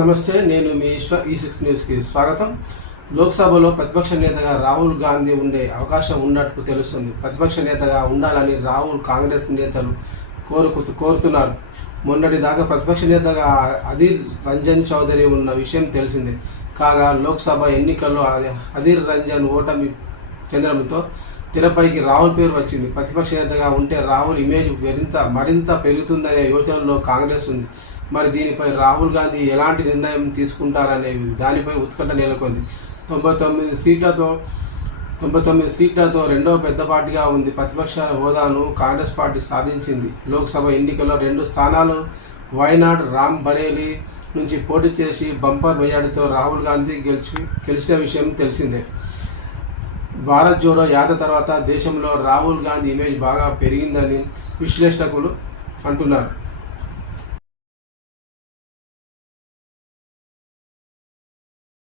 నమస్తే, నేను మీ ఈశ్వర్. ఈ6 న్యూస్కి స్వాగతం. లోక్సభలో ప్రతిపక్ష నేతగా రాహుల్ గాంధీ ఉండే అవకాశం ఉన్నట్లు తెలుస్తుంది. ప్రతిపక్ష నేతగా ఉండాలని రాహుల్ కాంగ్రెస్ నేతలు కోరుతున్నారు. మొన్నటి దాకా ప్రతిపక్ష నేతగా అధీర్ రంజన్ చౌదరి ఉన్న విషయం తెలిసిందే. కాగా లోక్సభ ఎన్నికల్లో అధీర్ రంజన్ ఓటమి చెందడంతో తెరపైకి రాహుల్ పేరు వచ్చింది. ప్రతిపక్ష నేతగా ఉంటే రాహుల్ ఇమేజ్ మరింత పెరుగుతుందనే యోచనలో కాంగ్రెస్ ఉంది. మరి దీనిపై రాహుల్ గాంధీ ఎలాంటి నిర్ణయం తీసుకుంటారనే దానిపై ఉత్కంఠ నెలకొంది. 99 సీట్లతో రెండవ పెద్ద పార్టీగా ఉంది. ప్రతిపక్ష హోదాను కాంగ్రెస్ పార్టీ సాధించింది. లోక్సభ ఎన్నికల్లో 2 స్థానాలు వయనాడ్, రామ్ బరేలీ నుంచి పోటీ చేసి బంపర్ మెజార్టీతో రాహుల్ గాంధీ గెలిచిన విషయం తెలిసిందే. భారత్ జోడో యాత్ర తర్వాత దేశంలో రాహుల్ గాంధీ ఇమేజ్ బాగా పెరిగిందని విశ్లేషకులు అంటున్నారు.